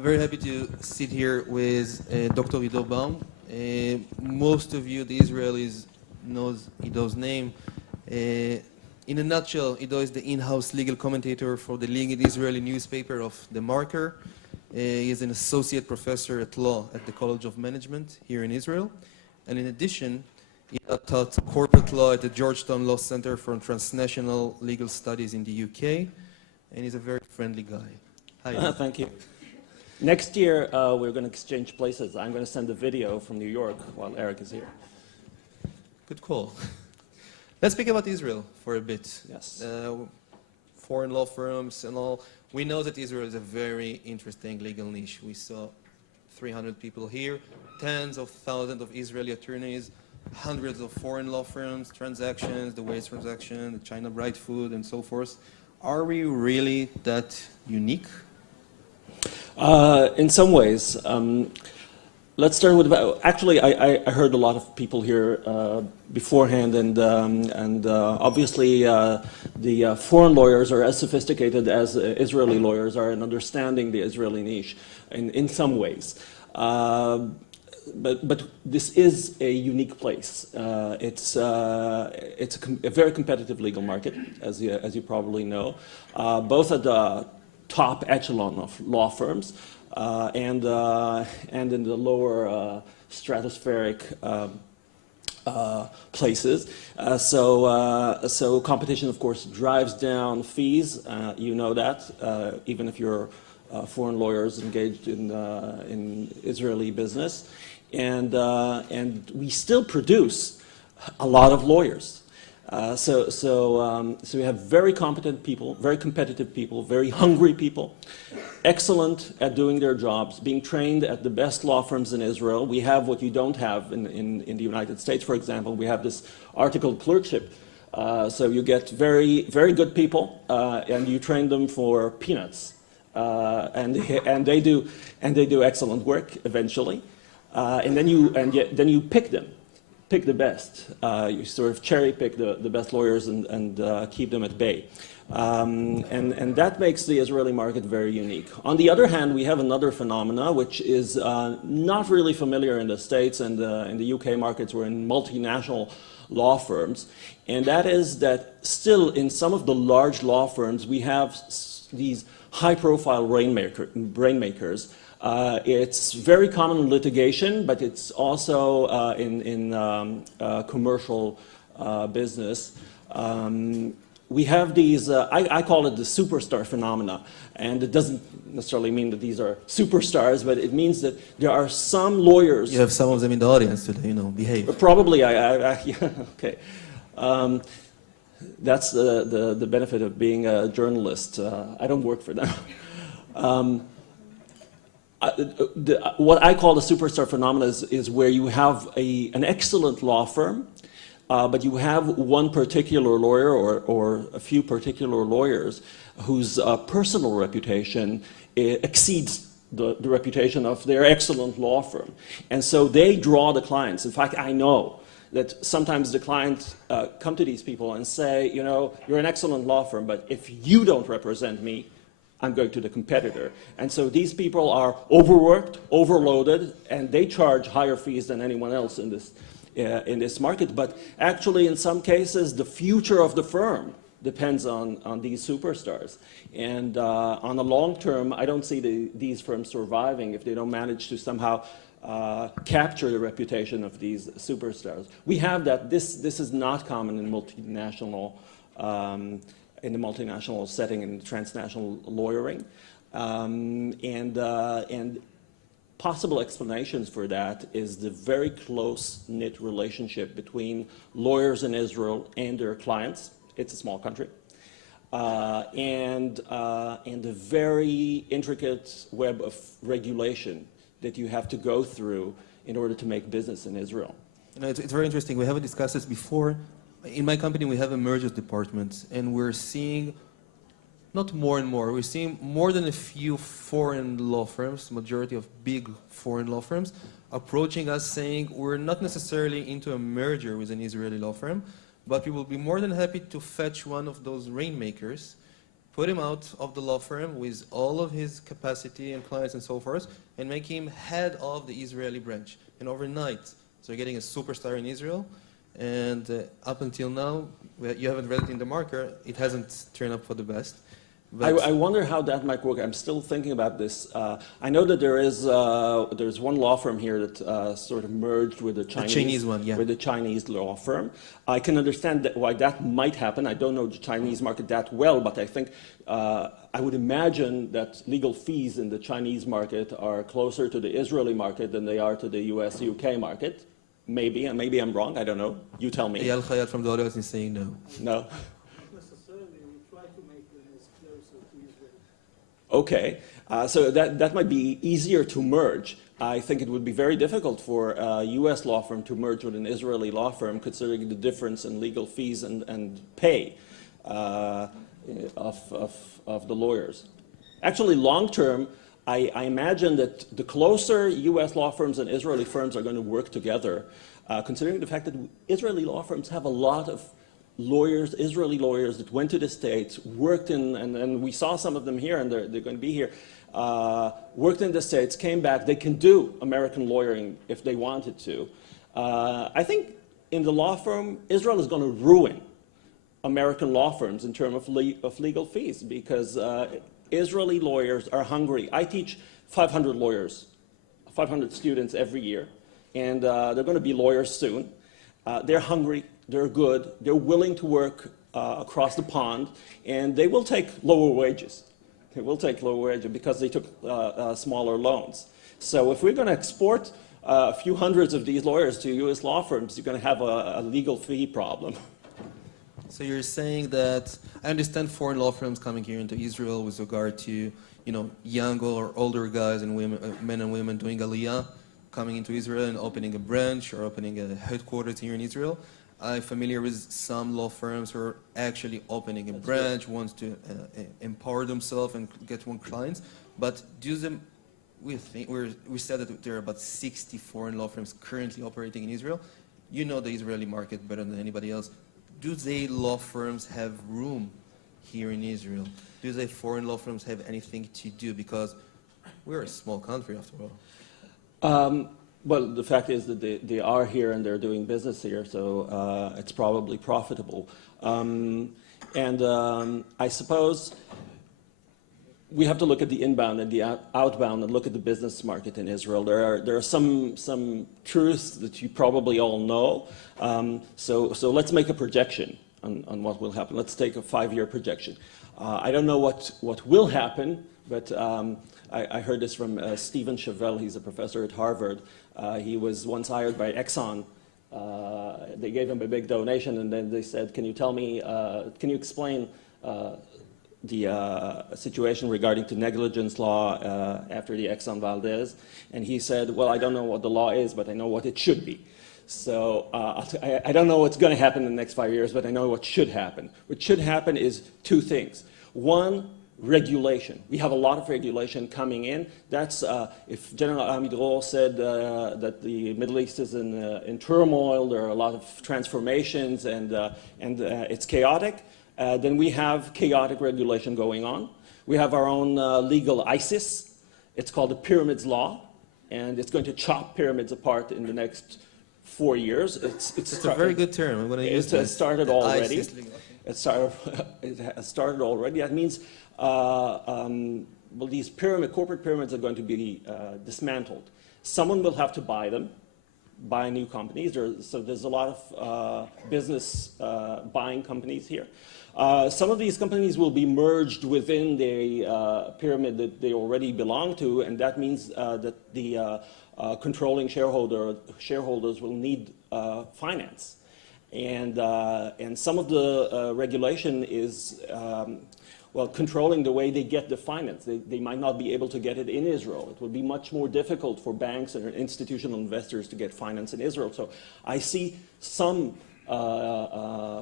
I'm very happy to sit here with Dr. Ido Baum. Most of you, the Israelis, knows Ido's name. In a nutshell, Ido is the in-house legal commentator for the leading Israeli newspaper of TheMarker. He is an associate professor at law at the College of Management here in Israel. And in addition, he taught corporate law at the Georgetown Law Center for Transnational Legal Studies in the UK. And he's a very friendly guy. Hi. Thank you. Next year, we're going to exchange places. I'm going to send a video from New York while Eric is here. Good call. Let's speak about Israel for a bit. Yes. Foreign law firms and all. We know that Israel is a very interesting legal niche. We saw 300 people here, tens of thousands of Israeli attorneys, hundreds of foreign law firms, transactions, the waste transaction, the China Bright Food, and so forth. Are we really that unique? In some ways. Let's start with, actually, I heard a lot of people here beforehand, and obviously the foreign lawyers are as sophisticated as Israeli lawyers are in understanding the Israeli niche in some ways. But this is a unique place. It's a very competitive legal market, as you probably know, both at the top echelon of law firms and in the lower stratospheric places. So competition, of course, drives down fees. You know that, even if you're foreign lawyers engaged in Israeli business, and we still produce a lot of lawyers. So we have very competent people, very competitive people, very hungry people, excellent at doing their jobs, being trained at the best law firms in Israel. We have what you don't have in the United States, for example. We have this articled clerkship. So you get very, very good people, and you train them for peanuts. And they do excellent work eventually. And then you pick them. Pick the best. You sort of cherry pick the best lawyers and keep them at bay. And that makes the Israeli market very unique. On the other hand, we have another phenomena which is not really familiar in the States and in the UK markets or in multinational law firms. And that is that still in some of the large law firms, we have these high-profile rainmakers. It's very common in litigation, but it's also in commercial business. We have these, I call it the superstar phenomena, and it doesn't necessarily mean that these are superstars, but it means that there are some lawyers. You have some of them in the audience today, you know, behave. Probably, yeah, okay. That's the benefit of being a journalist. I don't work for them. What I call the superstar phenomenon is where you have an excellent law firm, but you have one particular lawyer or a few particular lawyers whose personal reputation exceeds the reputation of their excellent law firm. And so they draw the clients. In fact, I know that sometimes the clients come to these people and say, you know, you're an excellent law firm, but if you don't represent me, I'm going to the competitor. And so these people are overworked, overloaded, and they charge higher fees than anyone else in this market. But actually, in some cases, the future of the firm depends on these superstars. And on the long term, I don't see these firms surviving if they don't manage to somehow capture the reputation of these superstars. We have that. This is not common in multinational in the multinational setting and transnational lawyering. And possible explanations for that is the very close-knit relationship between lawyers in Israel and their clients. It's a small country. And the very intricate web of regulation that you have to go through in order to make business in Israel. You know, it's very interesting. We haven't discussed this before. In my company, we have a mergers department, and we're seeing, not more and more, we're seeing more than a few foreign law firms, majority of big foreign law firms, approaching us saying, we're not necessarily into a merger with an Israeli law firm, but we will be more than happy to fetch one of those rainmakers, put him out of the law firm with all of his capacity and clients and so forth, and make him head of the Israeli branch. And overnight, so you're getting a superstar in Israel. And up until now, you haven't read it in TheMarker, it hasn't turned up for the best. I wonder how that might work. I'm still thinking about this. I know that there's one law firm here that sort of merged with the Chinese one, yeah. with the Chinese law firm. I can understand why that might happen. I don't know the Chinese market that well, but I think I would imagine that legal fees in the Chinese market are closer to the Israeli market than they are to the US-UK market. Maybe, and maybe I'm wrong. I don't know. You tell me. Eyal Khayat from the audience is saying no. No. Okay, so that might be easier to merge. I think it would be very difficult for a U.S. law firm to merge with an Israeli law firm, considering the difference in legal fees and pay of the lawyers. Actually, long term, I imagine that the closer U.S. law firms and Israeli firms are going to work together, considering the fact that Israeli law firms have a lot of lawyers, Israeli lawyers that went to the States, worked in, and we saw some of them here, and they're going to be here, worked in the States, came back. They can do American lawyering if they wanted to. I think in the law firm, Israel is going to ruin American law firms in terms of legal fees, because Israeli lawyers are hungry. I teach 500 lawyers, 500 students every year, and they're going to be lawyers soon. They're hungry. They're good, they're willing to work across the pond, and they will take lower wages. They will take lower wages because they took smaller loans. So if we're going to export a few hundreds of these lawyers to U.S. law firms, you're going to have a legal fee problem. So you're saying that, I understand foreign law firms coming here into Israel with regard to, young or older guys and women, men and women doing aliyah, coming into Israel and opening a branch or opening a headquarters here in Israel. I'm familiar with some law firms who are actually opening a branch, wants to empower themselves and get more clients. But we said that there are about 60 foreign law firms currently operating in Israel. You know the Israeli market better than anybody else. Do they law firms have room here in Israel? Do they foreign law firms have anything to do? Because we're a small country after all. Well, the fact is that they are here and they're doing business here, so it's probably profitable. I suppose we have to look at the inbound and the outbound and look at the business market in Israel. There are some truths that you probably all know. So let's make a projection on what will happen. Let's take a 5-year projection. I don't know what will happen, but I heard this from Stephen Chevelle. He's a professor at Harvard. He was once hired by Exxon. They gave him a big donation, and then they said, can you tell me, can you explain the situation regarding to negligence law after the Exxon Valdez? And he said, well, I don't know what the law is, but I know what it should be. So I don't know what's going to happen in the next 5 years, but I know what should happen. What should happen is 2 things. One, regulation. We have a lot of regulation coming in. That's if General Amidrol said that the Middle East is in turmoil, there are a lot of transformations, and it's chaotic, then we have chaotic regulation going on. We have our own legal ISIS. It's called the Pyramids Law, and it's going to chop pyramids apart in the next 4 years. It's a very good term. I'm going to use it. Started already. It has started already. That means well, these corporate pyramids are going to be dismantled. Someone will have to buy them, buy new companies. So there's a lot of business buying companies here. Some of these companies will be merged within the pyramid that they already belong to, and that means that the controlling shareholders will need finance. And some of the regulation is well, controlling the way they get the finance. They might not be able to get it in Israel. It will be much more difficult for banks and institutional investors to get finance in Israel. So I see some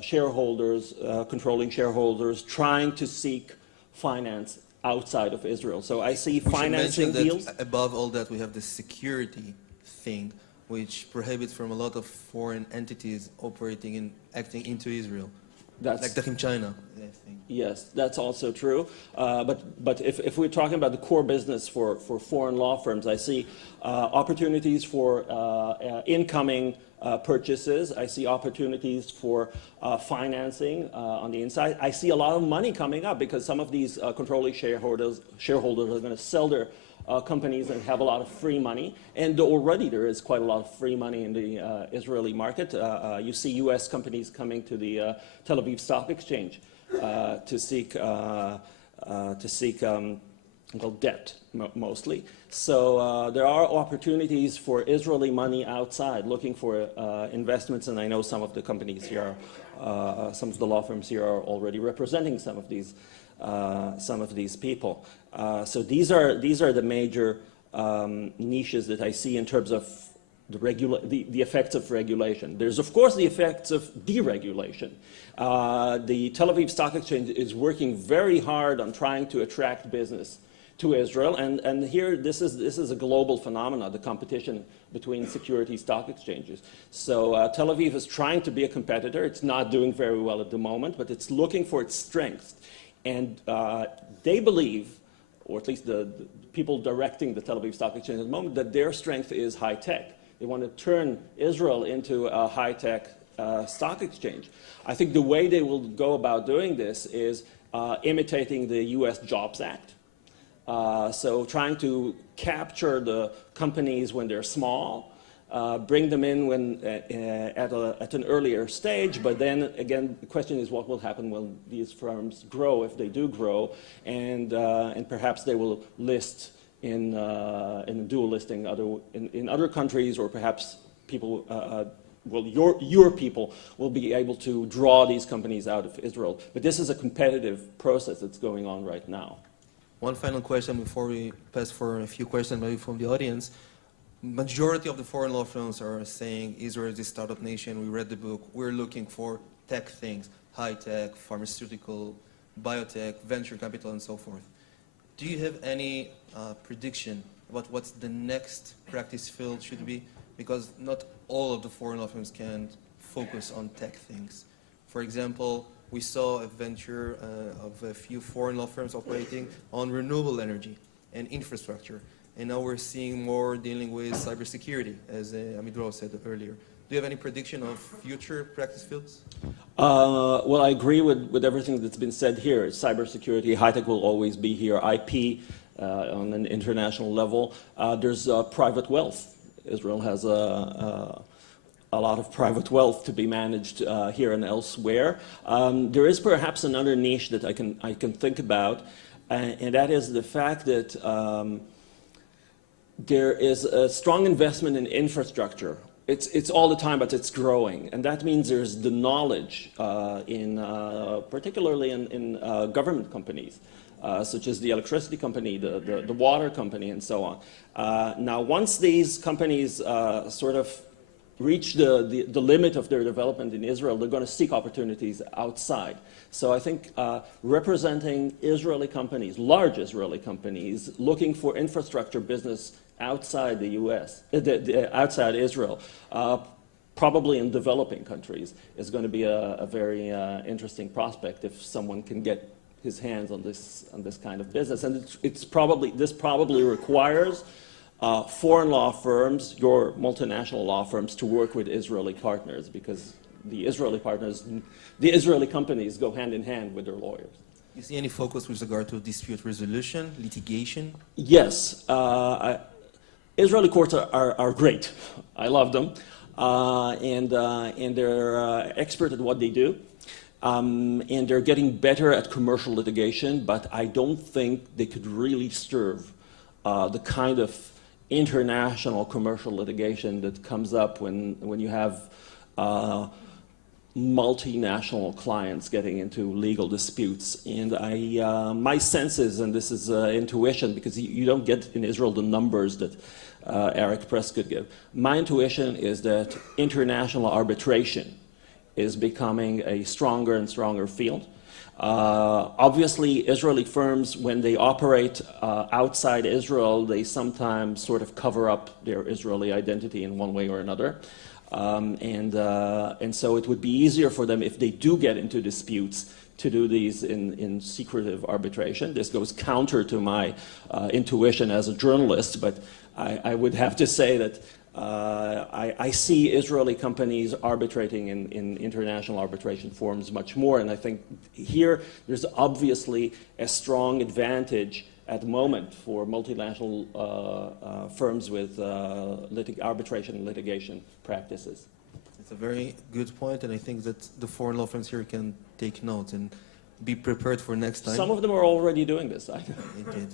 shareholders, controlling shareholders, trying to seek finance outside of Israel. So I see financing deals. Above all that, we have the security thing, which prohibits from a lot of foreign entities operating and acting into Israel. That's like Techim China, I think. Yes, that's also true. But if we're talking about the core business for foreign law firms, I see opportunities for incoming purchases. I see opportunities for financing on the inside. I see a lot of money coming up because some of these controlling shareholders are going to sell their companies and have a lot of free money. And already there is quite a lot of free money in the Israeli market. You see U.S. companies coming to the Tel Aviv Stock Exchange to seek debt mostly. So there are opportunities for Israeli money outside looking for investments, and I know some of the companies here, some of the law firms here are already representing some of these people. So these are the major niches that I see in terms of the effects of regulation. There's of course the effects of deregulation. The Tel Aviv Stock Exchange is working very hard on trying to attract business to Israel, and here this is a global phenomenon, the competition between security stock exchanges. So Tel Aviv is trying to be a competitor. It's not doing very well at the moment, but it's looking for its strengths. And they believe, or at least the people directing the Tel Aviv Stock Exchange at the moment, that their strength is high tech. They want to turn Israel into a high tech stock exchange. I think the way they will go about doing this is imitating the US Jobs Act. So trying to capture the companies when they're small, bring them in when, at an earlier stage, but then again the question is what will happen when these firms grow, if they do grow, and perhaps they will list in dual listing in other countries, or perhaps people, your people will be able to draw these companies out of Israel. But this is a competitive process that's going on right now. One final question before we pass for a few questions maybe from the audience. Majority of the foreign law firms are saying Israel is a startup nation. We read the book. We're looking for tech things, high tech, pharmaceutical, biotech, venture capital, and so forth. Do you have any prediction about what's the next practice field should be? Because not all of the foreign law firms can focus on tech things. For example, we saw a venture of a few foreign law firms operating on renewable energy and infrastructure. And now we're seeing more dealing with cybersecurity, as Amidro said earlier. Do you have any prediction of future practice fields? Well, I agree with everything that's been said here. Cybersecurity, high-tech will always be here. IP on an international level. There's private wealth. Israel has a lot of private wealth to be managed here and elsewhere. There is perhaps another niche that I can think about, and that is the fact that there is a strong investment in infrastructure. It's all the time, but it's growing, and that means there's the knowledge particularly in government companies, such as the electricity company, the water company, and so on. Now, once these companies sort of reach the limit of their development in Israel, they're going to seek opportunities outside. So I think representing Israeli companies, large Israeli companies, looking for infrastructure business outside the U.S., outside Israel, probably in developing countries, is going to be a very interesting prospect if someone can get his hands on this kind of business. And this probably requires foreign law firms, your multinational law firms, to work with Israeli partners, because the Israeli companies go hand in hand with their lawyers. You see any focus with regard to dispute resolution, litigation? Yes. Israeli courts are great. I love them. And they're expert at what they do. And they're getting better at commercial litigation, but I don't think they could really serve the kind of international commercial litigation that comes up when you have multinational clients getting into legal disputes. And my sense is, and this is intuition, because you don't get in Israel the numbers that Eric Press could give. My intuition is that international arbitration is becoming a stronger and stronger field. Obviously, Israeli firms, when they operate outside Israel, they sometimes sort of cover up their Israeli identity in one way or another. And so it would be easier for them if they do get into disputes to do these in secretive arbitration. This goes counter to my intuition as a journalist, but I would have to say that I see Israeli companies arbitrating in international arbitration forums much more, and I think here there's obviously a strong advantage at the moment for multinational firms with arbitration and litigation practices. It's a very good point, and I think that the foreign law firms here can take note and be prepared for next time. Some of them are already doing this. Indeed.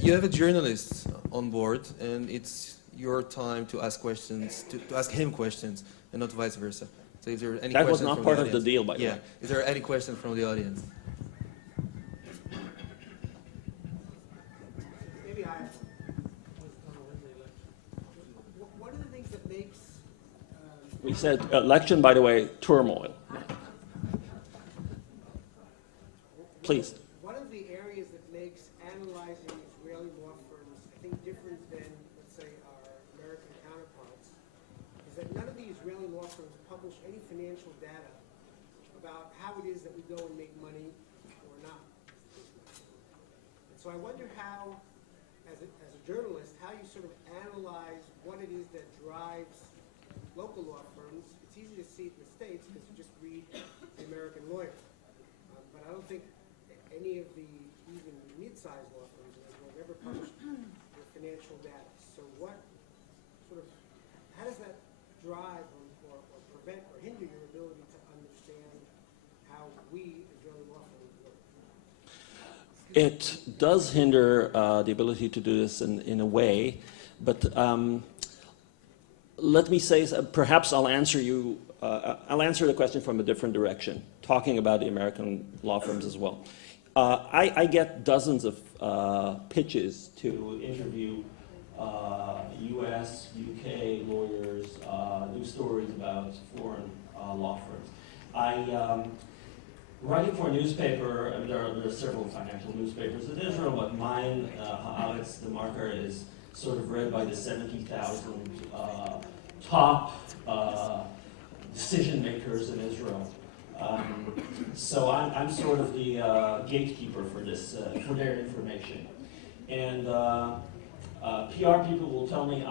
You have a journalist on board, and it's your time to ask questions, to ask him questions, and not vice versa. So if there are any that questions was not from part the of the audience, deal, by the way. Is there any question from the audience? Maybe I. One of the things that makes We said election, by the way, turmoil. Please. one of the areas that makes analyzing Israeli law firms, I think, different than, let's say, our American counterparts, is that none of the Israeli law firms publish any financial data about how it is that we go and make money or not. And so I wonder how, as a journalist, how you sort of analyze what it is that drives local law firms. It's easy to see it in the States because you just read the American lawyer. But I don't think any of the even mid-sized law firms in Israel have ever published their financial data. So what sort of, how does that drive or prevent or hinder your ability to understand how we Israeli law firms work? It does hinder the ability to do this in a way, but let me say, perhaps I'll answer you, I'll answer the question from a different direction, talking about the American law firms as well. I get dozens of pitches to interview US, UK lawyers, do stories about foreign law firms. Writing for a newspaper, I mean, there are several financial newspapers in Israel, but mine, TheMarker, is sort of read by the 70,000 top decision makers in Israel. So I'm sort of the gatekeeper for this, for their information. And PR people will tell me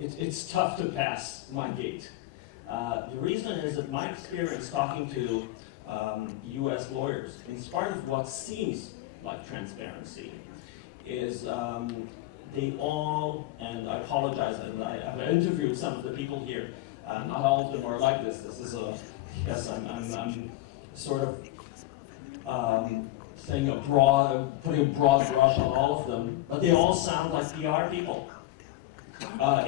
it's tough to pass my gate. The reason is that my experience talking to US lawyers, in spite of what seems like transparency, is they all, and I apologize, and I've interviewed some of the people here, not all of them are like this. This is a, yes, I'm sort of saying putting a broad brush on all of them, but they all sound like PR people.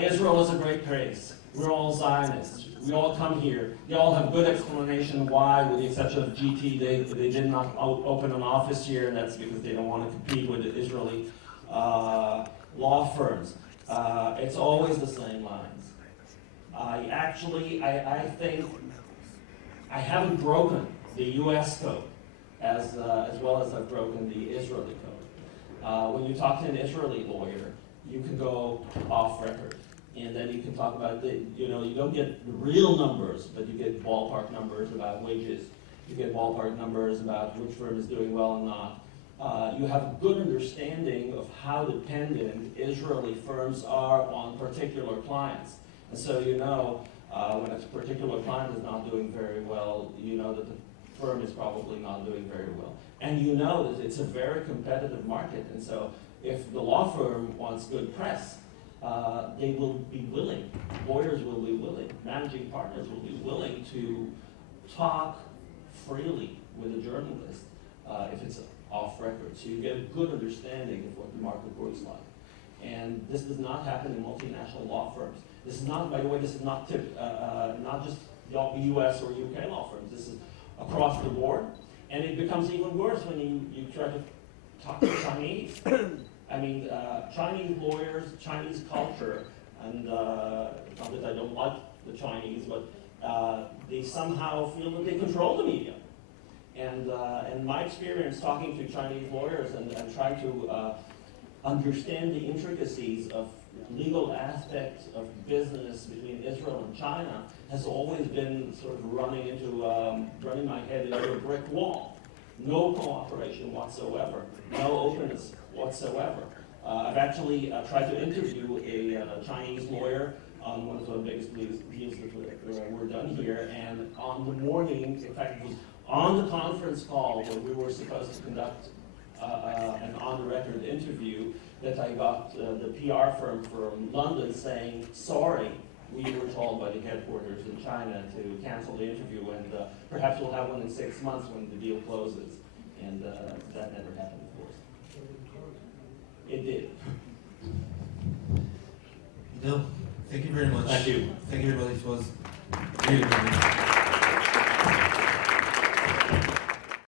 Israel is a great place. We're all Zionists. We all come here. They all have good explanation why, with the exception of GT, they did not open an office here, and that's because they don't want to compete with the Israeli law firms. It's always the same lines. I think I haven't broken the US code as well as I've broken the Israeli code. When you talk to an Israeli lawyer, you can go off record. And then you can talk about you don't get the real numbers, but you get ballpark numbers about wages. You get ballpark numbers about which firm is doing well and not. You have a good understanding of how dependent Israeli firms are on particular clients. And so you know when a particular client is not doing very well, you know that the firm is probably not doing very well. And you know that it's a very competitive market. And so if the law firm wants good press, they will be willing, lawyers will be willing, managing partners will be willing to talk freely with a journalist if it's off record. So you get a good understanding of what the market works like. And this does not happen in multinational law firms. This is not, by the way, this is not just US or UK law firms. This is across the board. And it becomes even worse when you try to talk to Chinese. I mean, Chinese lawyers, Chinese culture, and not that I don't like the Chinese, but they somehow feel that they control the media. And my experience talking to Chinese lawyers and trying to understand the intricacies of legal aspect of business between Israel and China has always been sort of running my head into a brick wall. No cooperation whatsoever, no openness whatsoever. I've actually tried to interview a Chinese lawyer on one of the biggest deals that were done here, and on the morning, in fact, it was on the conference call when we were supposed to conduct an on-the-record interview, that I got the PR firm from London saying, sorry, we were told by the headquarters in China to cancel the interview, and perhaps we'll have one in 6 months when the deal closes. And that never happened, of course. It did. Ido, thank you very much. Thank you. Thank you, everybody. It was really great.